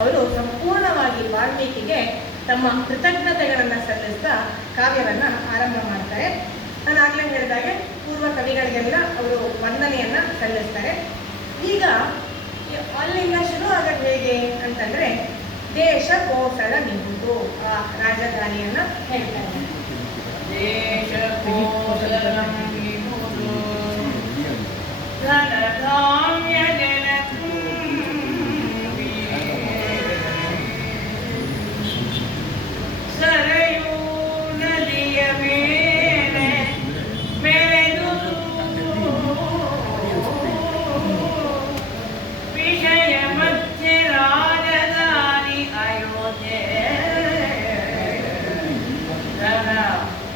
ಅವರು ಸಂಪೂರ್ಣವಾಗಿ ವಾಲ್ಮೀಕಿಗೆ ತಮ್ಮ ಕೃತಜ್ಞತೆಗಳನ್ನು ಸಲ್ಲಿಸ್ತಾ ಕಾವ್ಯವನ್ನ ಆರಂಭ ಮಾಡ್ತಾರೆ. ನಾನು ಆಗ್ಲೇ ಹೇಳಿದಾಗೆ ಪೂರ್ವ ಕವಿಗಳಿಗೆಲ್ಲ ಅವರು ವಂದನೆಯನ್ನ ಸಲ್ಲಿಸ್ತಾರೆ. ಈಗ ಅಲ್ಲಿಂದ ಶುರು ಆಗೋದು ಹೇಗೆ ಅಂತಂದ್ರೆ ದೇಶ ಕೋಸಳ ನಿಂತು ಆ ರಾಜಧಾನಿಯನ್ನ ಹೇಳ್ತಾರೆ